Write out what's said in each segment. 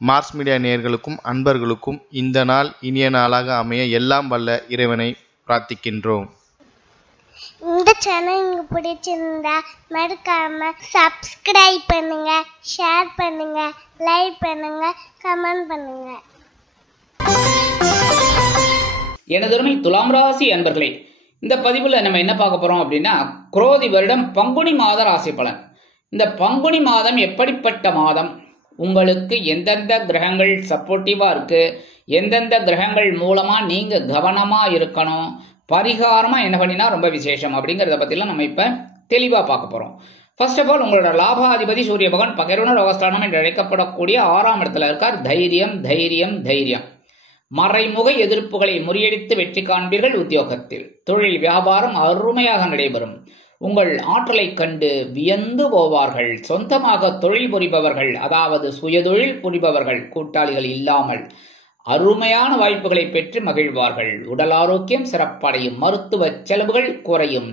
Mars media நேயர்களுக்கும் அன்பர்களுக்கும் இந்த நாள் இனிய நாளாக அமைய எல்லாம் வல்ல இறைவனை பிரார்த்திக்கின்றோம். இந்த சேனல் உங்களுக்கு பிடிச்சிருந்தா மறக்காம சப்ஸ்கிரைப் பண்ணுங்க, ஷேர் பண்ணுங்க, லைக் பண்ணுங்க, கமெண்ட் பண்ணுங்க. எனதருமை துலாம் ராசி அன்பர்களே, இந்த பதிவில் நம்ம என்ன பார்க்க போறோம் அப்படின்னா, குரோதி வருடம் பங்குனி மாத ராசி பலன். இந்த பங்குனி மாதம் எப்படிப்பட்ட மாதம், உங்களுக்கு எந்தெந்த கிரகங்கள் சப்போர்ட்டிவா இருக்கு, எந்தெந்த கிரகங்கள் மூலமா நீங்க கவனமா இருக்கணும், பரிகாரமா என்ன பண்ணினா ரொம்ப விசேஷம் அப்படிங்கறத பத்திலாம் நம்ம இப்ப தெளிவா பார்க்க போறோம். ஃபர்ஸ்ட் ஆஃப் ஆல், உங்களோட லாபாதிபதி சூரிய பகவான் பகைரோன ரோகஸ்தானம் என்று அழைக்கப்படக்கூடிய 6ஆம் இடத்துல இருக்கார். தைரியம் தைரியம் தைரியம். மறைமுக எதிர்ப்புகளை முறியடித்து வெற்றி காண்பீர்கள். உத்தியோகத்தில், தொழில், வியாபாரம் அருமையாக நடைபெறும். உங்கள் ஆற்றலை கண்டு வியந்து போவார்கள். சொந்தமாக தொழில் புரிபவர்கள், அதாவது சுயதொழில் புரிபவர்கள், கூட்டாளிகள் இல்லாமல் அருமையான வாய்ப்புகளை பெற்று மகிழ்வார்கள். உடல் ஆரோக்கியம் சிறப்படையும். மருத்துவ செலவுகள் குறையும்.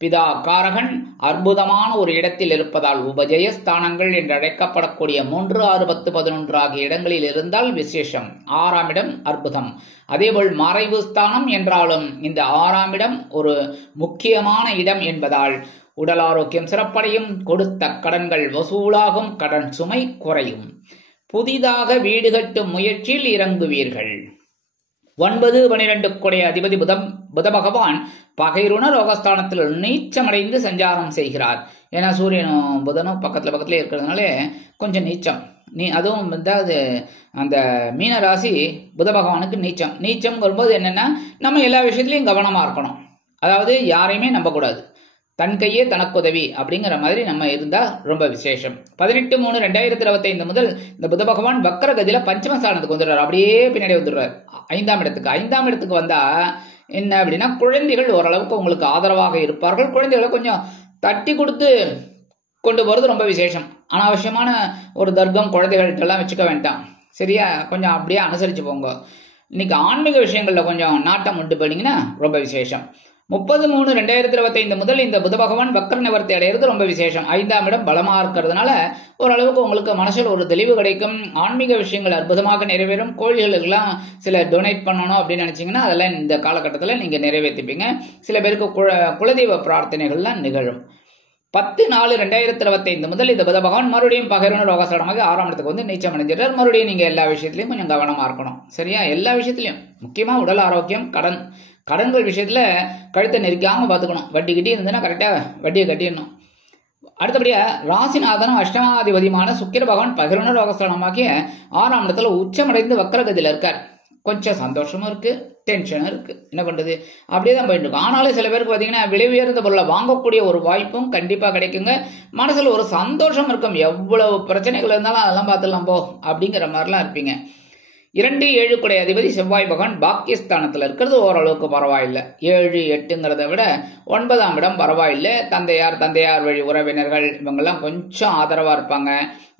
பிதா காரகன் அற்புதமான ஒரு இடத்தில் இருப்பதால் உபஜயஸ்தானங்கள் என்று அழைக்கப்படக்கூடிய 3, 6, 10, 11 ஆகிய இடங்களில் இருந்தால் விசேஷம். 6ஆம் இடம் அற்புதம். அதேபோல் மறைவு ஸ்தானம் என்றாலும் இந்த 6ஆம் இடம் ஒரு முக்கியமான இடம் என்பதால் உடல் ஆரோக்கியம் சிறப்படையும். கொடுத்த கடன்கள் வசூலாகும். கடன் சுமை குறையும். புதிதாக வீடு கட்டும் முயற்சியில் இறங்குவீர்கள். 9, 12 குடைய அதிபதி புத பகவான் பகைருண ரோகஸ்தானத்தில் நீச்சமடைந்து சஞ்சாரம் செய்கிறார். ஏன்னா சூரியனும் புதனும் பக்கத்துல இருக்கிறதுனால கொஞ்சம் நீச்சம். அதுவும் அது அந்த மீன ராசி புத பகவானுக்கு நீச்சம் வரும்போது என்னன்னா, நம்ம எல்லா விஷயத்திலையும் கவனமா இருக்கணும். அதாவது யாரையுமே நம்பக்கூடாது. தன் கையே தனக்குதவி அப்படிங்கிற மாதிரி நம்ம இருந்தா ரொம்ப விசேஷம். 18/3/2025 முதல் இந்த புத பகவான் வக்கரகதியில பஞ்சமஸ்தானத்துக்கு வந்துடுறார். அப்படியே பின்னாடி வந்துடுறார் 5ஆம் இடத்துக்கு. 5ஆம் இடத்துக்கு வந்தா என்ன அப்படின்னா, குழந்தைகள் ஓரளவுக்கு உங்களுக்கு ஆதரவாக இருப்பார்கள். குழந்தைகளை கொஞ்சம் தட்டி கொடுத்து கொண்டு போறது ரொம்ப விசேஷம். அனாவசியமான ஒரு தர்க்கம் குழந்தைகள்கிட்ட எல்லாம் வச்சுக்க வேண்டாம், சரியா? கொஞ்சம் அப்படியே அனுசரிச்சு போங்க. இன்னைக்கு ஆன்மீக விஷயங்கள்ல கொஞ்சம் நாட்டம் உண்டு போனீங்கன்னா ரொம்ப விசேஷம். 30/3/2025 முதல் இந்த புத பகவான் வக்கர நிவர்த்தி அடைகிறது ரொம்ப விசேஷம். 5ஆம் இடம் பலமா இருக்கிறதுனால ஓரளவுக்கு உங்களுக்கு மனசில் ஒரு தெளிவு கிடைக்கும். ஆன்மீக விஷயங்கள் அற்புதமாக நிறைவேறும். கோயில்களுக்கெல்லாம் சில டொனேட் பண்ணணும் அப்படின்னு நினைச்சீங்கன்னா அதெல்லாம் இந்த காலகட்டத்தில் நீங்க நிறைவேற்றிப்பீங்க. சில பேருக்கு குலதெய்வ பிரார்த்தனைகள்லாம் நிகழும். 10/4/2025 முதல் இந்த புத பகவான் மறுபடியும் பகைரோன ரோகஸ்தானமாக 6ஆம் இடத்துக்கு வந்து நீச்சம் அடைஞ்சிட்டார். மறுபடியும் நீங்க எல்லா விஷயத்திலையும் கொஞ்சம் கவனமா இருக்கணும், சரியா? எல்லா விஷயத்திலையும் முக்கியமா உடல் ஆரோக்கியம், கடன்கள் விஷயத்துல கழுத்தை நெருக்காம பார்த்துக்கணும். வட்டி கட்டி இருந்ததுன்னா கரெக்டா வட்டியை கட்டிடணும். அடுத்தபடியா ராசிநாதனும் அஷ்டமாதிபதியுமான சுக்கிர பகவான் பகிர்ன ரோகஸ்தானமாகிய 6ஆம் இடத்துல உச்சமடைந்து வக்கரகதியில இருக்கார். கொஞ்சம் சந்தோஷமும் இருக்கு, டென்ஷனும் இருக்கு. என்ன பண்றது, அப்படியே தான் போயிட்டு இருக்கு. ஆனாலும் சில பேருக்கு பாத்தீங்கன்னா விலை உயர்ந்த பொருளை வாங்கக்கூடிய ஒரு வாய்ப்பும் கண்டிப்பா கிடைக்குங்க. மனசுல ஒரு சந்தோஷம் இருக்கும். எவ்வளவு பிரச்சனைகள் இருந்தாலும் அதெல்லாம் பார்த்துலாம் போ அப்படிங்கிற மாதிரிலாம் இருப்பீங்க. 2, 7 குடைய அதிபதி செவ்வாய் பகவான் பாக்கியஸ்தானத்தில் இருக்கிறது ஓரளவுக்கு பரவாயில்லை. 7, 8ங்கிறத விட 9ஆம் இடம் பரவாயில்லை. தந்தையார் வழி உறவினர்கள் இவங்கெல்லாம் கொஞ்சம் ஆதரவா இருப்பாங்க.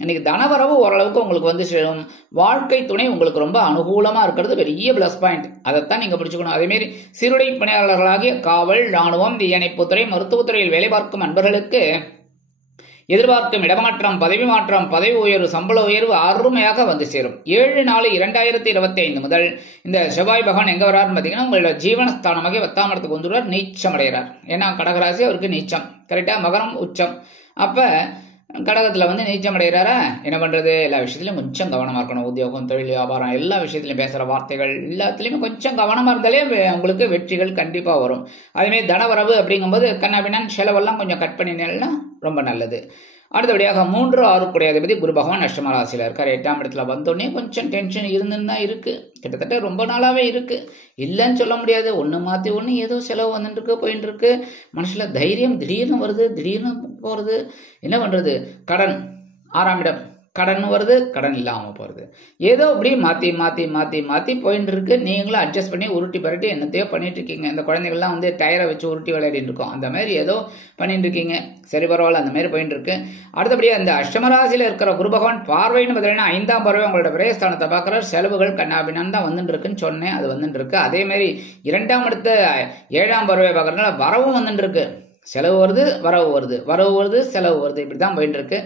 இன்னைக்கு தனவரவு ஓரளவுக்கு உங்களுக்கு வந்து சேரும். வாழ்க்கை துணை உங்களுக்கு ரொம்ப அனுகூலமா இருக்கிறது பெரிய பிளஸ் பாயிண்ட். அதைத்தான் நீங்க பிடிச்சுக்கணும். அதே மாதிரி சிறுடை பணியாளர்களாகிய காவல், ராணுவம், தீயணைப்புத்துறை, மருத்துவத்துறையில் வேலை பார்க்கும் அன்பர்களுக்கு எதிர்பார்க்கும் இடமாற்றம், பதவி மாற்றம், பதவி உயர்வு, சம்பள உயர்வு அருமையாக வந்து சேரும். 7/4/2025 முதல் இந்த செவ்வாய் பகவான் எங்க வர்றாருன்னு பாத்தீங்கன்னா, உங்களோட ஜீவனஸ்தானமாக 10ஆம் இடத்துக்கு வந்துடுறார். நீச்சம் அடைகிறார். ஏன்னா கடகராசி அவருக்கு நீச்சம், கரெக்டா? மகரம் உச்சம். அப்ப கடகத்துல வந்து நீச்சம் அடைகிறாரா, என்ன பண்றது? எல்லா விஷயத்திலும் கொஞ்சம் கவனமா இருக்கணும். உத்தியோகம், தொழில், வியாபாரம் எல்லா விஷயத்திலும் பேசுற வார்த்தைகள் எல்லாத்துலயுமே கொஞ்சம் கவனமா இருந்தாலே உங்களுக்கு வெற்றிகள் கண்டிப்பா வரும். அதே மாதிரி தனவரவு அப்படிங்கும்போது கண்ணாபின்னான் செலவெல்லாம் கொஞ்சம் கட் பண்ணினா ரொம்ப நல்லது. அடுத்தபடியாக 3, 6 குடைய அதிபதி குரு பகவான் அஷ்டம ராசியில இருக்கார். 8ஆம் இடத்துல வந்தோடனே கொஞ்சம் டென்ஷன் இருந்துன்னா இருக்கு. கிட்டத்தட்ட ரொம்ப நாளாவே இருக்கு, இல்லைன்னு சொல்ல முடியாது. ஒண்ணு மாத்தி ஒண்ணு ஏதோ செலவு வந்துட்டு இருக்கு, போயிட்டு இருக்கு. மனசுல தைரியம் திடீர்னு வருது, திடீர்னு போறது. என்ன பண்றது? கடன், 6ஆம் இடம், கடன் வருது, கடன் இல்லாம போறது. ஏதோ அப்படி மாத்தி மாத்தி மாத்தி மாத்தி போயிட்டு இருக்கு. நீங்களும் அட்ஜஸ்ட் பண்ணி உருட்டி பரட்டி என்னத்தையோ பண்ணிட்டு இருக்கீங்க. இந்த குழந்தைகள்லாம் வந்து டயரை வச்சு உருட்டி விளையாடிட்டு இருக்கோம். அந்த மாதிரி ஏதோ பண்ணிட்டு இருக்கீங்க. சரி, பரவாயில்ல, அந்த மாதிரி போயிட்டு இருக்கு. அடுத்தபடியா இந்த அஷ்டமராசியில இருக்கிற குரு பகவான் பார்வைன்னு பார்த்தீங்கன்னா 5ஆம் பார்வை உங்களோட விரயஸ்தானத்தை பார்க்கிறார். செலவுகள் கண்ணாபின்னான் தான் வந்துட்டு இருக்குன்னு சொன்னேன், அது வந்துட்டு இருக்கு. அதே மாதிரி 2ஆம் இடத்த 7ஆம் பார்வை பார்க்கறதுனால வரவும் வந்துட்டு இருக்கு. செலவு வருது, வரவு வருது, வரவு வருது, செலவு வருது, இப்படி தான் போயிட்டு இருக்கு.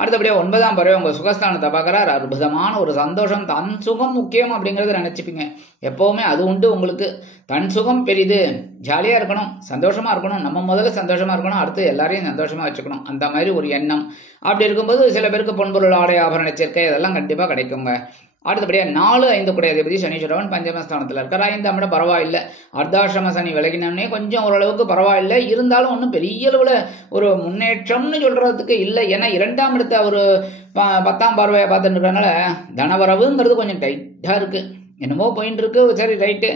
அடுத்தபடியாக 9ஆம் பறவை உங்கள் சுகஸ்தானத்தை பார்க்குறார். அற்புதமான ஒரு சந்தோஷம். தன் சுகம் முக்கியம் அப்படிங்கிறத நினச்சிப்பீங்க. எப்போவுமே அது உண்டு உங்களுக்கு. தன் சுகம் பெரிது, ஜாலியாக இருக்கணும், சந்தோஷமாக இருக்கணும், நம்ம முதல்ல சந்தோஷமாக இருக்கணும், அடுத்து எல்லாரையும் சந்தோஷமாக வச்சுக்கணும், அந்த மாதிரி ஒரு எண்ணம். அப்படி இருக்கும்போது சில பேருக்கு பொன்பொருள் ஆடை ஆபரண சேர்க்கை இதெல்லாம் கண்டிப்பாக கிடைக்குங்க. அடுத்தபடியாக 4, 5 கூடிய அதிபதி சனீஸ்வரவன் பஞ்சமஸ்தானத்தில் இருக்கார். 5ஆம் இடம் பரவாயில்லை. அர்த்தாசிரம சனி விலகினே கொஞ்சம் ஓரளவுக்கு பரவாயில்லை. இருந்தாலும் ஒன்றும் பெரிய அளவில் ஒரு முன்னேற்றம்னு சொல்கிறதுக்கு இல்லை. ஏன்னா 2ஆம் இடத்தை ஒரு 10ஆம் பார்வையை பார்த்துட்டு இருக்கனால தனவரவுங்கிறது கொஞ்சம் டைட்டாக இருக்குது. என்னமோ போயிட்டு இருக்கு. சரி, ரைட்டு.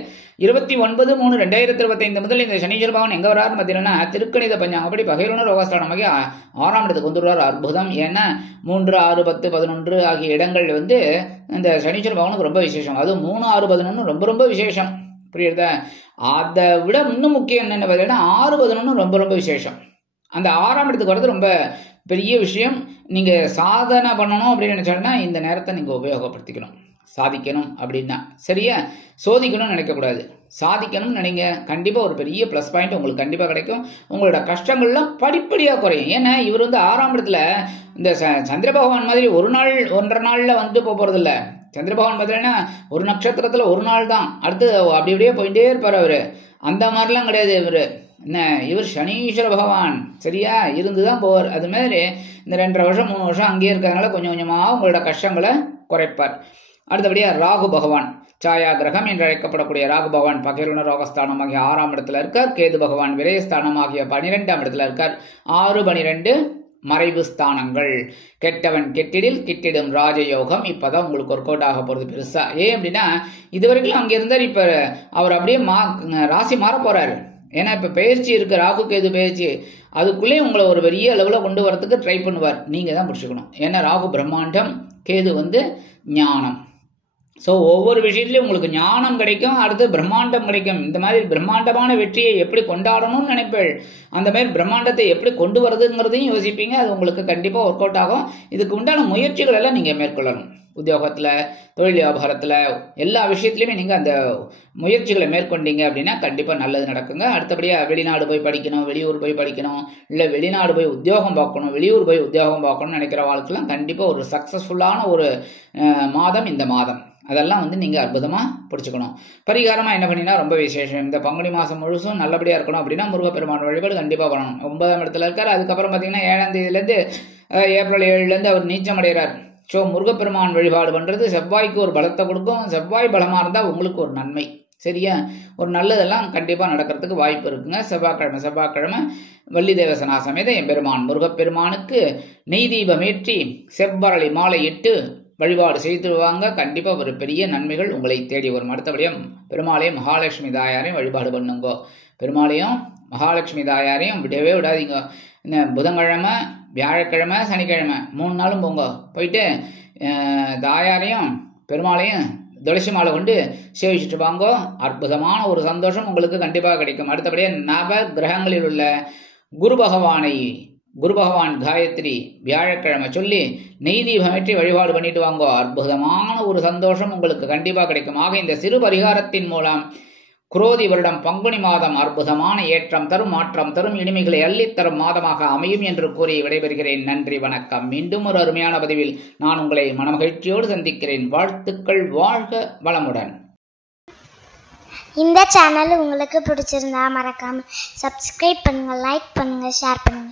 29/3/2025 முதல் இந்த சனீஸ்வர பகவான் எங்கே வராருன்னு பார்த்தீங்கன்னா திருக்கணித பஞ்சாங்கப்படி பகைவன ரோகஸ்தானமாகி 6ஆம் இடத்துக்கு வந்துடுவார். அற்புதம். ஏன்னா 3, 6, 10, 11 ஆகிய இடங்கள் இந்த சனீஸ்வர பகவானுக்கு ரொம்ப விசேஷம். அதுவும் 3, 6, 11 ரொம்ப ரொம்ப விசேஷம். புரியுதா? அதை விட இன்னும் முக்கியம் என்னென்னு பார்த்தீங்கன்னா 6, 11 ரொம்ப ரொம்ப விசேஷம். அந்த 6ஆம் இடத்துக்கு வர்றது ரொம்ப பெரிய விஷயம். நீங்கள் சாதனை பண்ணணும் அப்படின்னு நினச்சாங்கன்னா இந்த நேரத்தை நீங்கள் உபயோகப்படுத்திக்கணும். சாதிக்கணும் அப்படின்னா சரியா, சோதிக்கணும்னு நினைக்கக்கூடாது. சாதிக்கணும்னு நினைங்க, கண்டிப்பாக ஒரு பெரிய ப்ளஸ் பாயிண்ட் உங்களுக்கு கண்டிப்பாக கிடைக்கும். உங்களோட கஷ்டங்கள்லாம் படிப்படியாக குறையும். ஏன்னா இவர் 6ஆம் இடத்துல இந்த சந்திர பகவான் மாதிரி ஒரு நாள் 1.5 நாளில் வந்துட்டு போகிறதில்ல. சந்திர பகவான் பார்த்தீங்கன்னா ஒரு நட்சத்திரத்தில் ஒரு நாள் தான், அடுத்து அப்படி அப்படியே போயிட்டே இருப்பார் அவர். அந்த மாதிரிலாம் கிடையாது இவர். இவர் சனீஸ்வர பகவான் சரியா இருந்து தான் போவார். அது மாதிரி இந்த 2.5 வருஷம் 3 வருஷம் அங்கேயே இருக்கிறதுனால கொஞ்சம் கொஞ்சமாக உங்களோட கஷ்டங்களை குறைப்பார். அடுத்தபடியாக ராகு பகவான் சாயா கிரகம் என்று அழைக்கப்படக்கூடிய ராகு பகவான் பகைவன ரோகஸ்தானமாகிய 6ஆம் இடத்துல இருக்கார். கேது பகவான் விரயஸ்தானமாகிய 12ஆம் இடத்துல இருக்கார். 6, 12 மறைவு ஸ்தானங்கள். கெட்டவன் கெட்டிடில் கிட்டிடும் ராஜயோகம். இப்போதான் உங்களுக்கு ஒர்க் அவுட் ஆக போகிறது பெருசா. ஏன் அப்படின்னா இது வரைக்கும் அங்கே இருந்தார். இப்போ அவர் அப்படியே ராசி மாற போறாரு. ஏன்னா இப்போ பயிற்சி இருக்கு, ராகு கேது பயிற்சி. அதுக்குள்ளே உங்களை ஒரு பெரிய அளவில் கொண்டு வரதுக்கு ட்ரை பண்ணுவார். நீங்கள் தான் பிடிச்சிக்கணும். ஏன்னா ராகு பிரம்மாண்டம், கேது ஞானம். ஸோ ஒவ்வொரு விஷயத்துலையும் உங்களுக்கு ஞானம் கிடைக்கும், அடுத்து பிரம்மாண்டம் கிடைக்கும். இந்த மாதிரி பிரம்மாண்டமான வெற்றியை எப்படி கொண்டாடணும்னு நினைப்பேள். அந்த மாதிரி பிரம்மாண்டத்தை எப்படி கொண்டு வரதுங்கிறதையும் யோசிப்பீங்க. அது உங்களுக்கு கண்டிப்பாக ஒர்க் அவுட் ஆகும். இதுக்கு உண்டான முயற்சிகள் எல்லாம் நீங்கள் மேற்கொள்ளணும். உத்தியோகத்தில், தொழில் வியாபாரத்தில், எல்லா விஷயத்துலையுமே நீங்கள் அந்த முயற்சிகளை மேற்கொண்டீங்க அப்படின்னா கண்டிப்பாக நல்லது நடக்குங்க. அடுத்தபடியாக வெளிநாடு போய் படிக்கணும், வெளியூர் போய் படிக்கணும், இல்லை வெளிநாடு போய் உத்தியோகம் பார்க்கணும், வெளியூர் போய் உத்தியோகம் பார்க்கணும்னு நினைக்கிற வாழ்க்கைலாம் கண்டிப்பாக ஒரு சக்ஸஸ்ஃபுல்லான ஒரு மாதம் இந்த மாதம். அதெல்லாம் நீங்கள் அற்புதமாக பிடிச்சிக்கணும். பரிகாரமாக என்ன பண்ணினா ரொம்ப விசேஷம். இந்த பங்குனி மாதம் முழுசும் நல்லபடியாக இருக்கணும் அப்படின்னா முருகப்பெருமான் வழிபாடு கண்டிப்பாக பண்ணணும். 9ஆம் இடத்துல இருக்கார். அதுக்கப்புறம் பார்த்தீங்கன்னா 7ஆம் தேதியிலேருந்து ஏப்ரல் 7லேருந்து அவர் நீச்சம் அடைகிறார். ஸோ முருகப்பெருமான் வழிபாடு பண்ணுறது செவ்வாய்க்கு ஒரு பலத்தை கொடுக்கும். செவ்வாய் பலமாக இருந்தால் உங்களுக்கு ஒரு நன்மை சரியா, ஒரு நல்லதெல்லாம் கண்டிப்பாக நடக்கிறதுக்கு வாய்ப்பு இருக்குங்க. செவ்வாய்க்கிழமை வள்ளி தேவசனா சமேத எம்பெருமான் முருகப்பெருமானுக்கு நெய் தீபமேற்றி செவ்வரளி மாலை இட்டு வழிபாடு செய்துவாங்க. கண்டிப்பாக ஒரு பெரிய நன்மைகள் உங்களை தேடி வரும். அடுத்தபடியும் பெருமாளையும் மகாலட்சுமி தாயாரையும் வழிபாடு பண்ணுங்கோ. பெருமாளையும் மகாலட்சுமி தாயாரையும் விடவே விடாதீங்க. இந்த புதன்கிழமை, வியாழக்கிழமை, சனிக்கிழமை 3 நாளும் போங்க. போயிட்டு தாயாரையும் பெருமாளையும் துளசி மாலை கொண்டு சேவிச்சுட்டு வாங்கோ. அற்புதமான ஒரு சந்தோஷம் உங்களுக்கு கண்டிப்பாக கிடைக்கும். அடுத்தபடியாக நவ கிரகங்களில் உள்ள குரு பகவான் காயத்ரி வியாழக்கிழமை சொல்லி நெய் தீபமேற்றி வழிபாடு பண்ணிட்டு வாங்கோ. அற்புதமான ஒரு சந்தோஷம் உங்களுக்கு கண்டிப்பாக கிடைக்கும். ஆக இந்த சிறு பரிகாரத்தின் மூலம் குரோதி வருடம் பங்குனி மாதம் அற்புதமான ஏற்றம் தரும், மாற்றம் தரும், இனிமைகளை அள்ளித்தரும் மாதமாக அமையும் என்று கூறி விடைபெறுகிறேன். நன்றி, வணக்கம். மீண்டும் ஒரு அருமையான பதிவில் நான் உங்களை மனமகிழ்ச்சியோடு சந்திக்கிறேன். வாழ்த்துக்கள். வாழ்க வளமுடன். இந்த சேனல் உங்களுக்கு பிடிச்சிருந்தா மறக்காம சப்ஸ்கிரைப் பண்ணுங்க, லைக் பண்ணுங்க, ஷேர் பண்ணுங்க.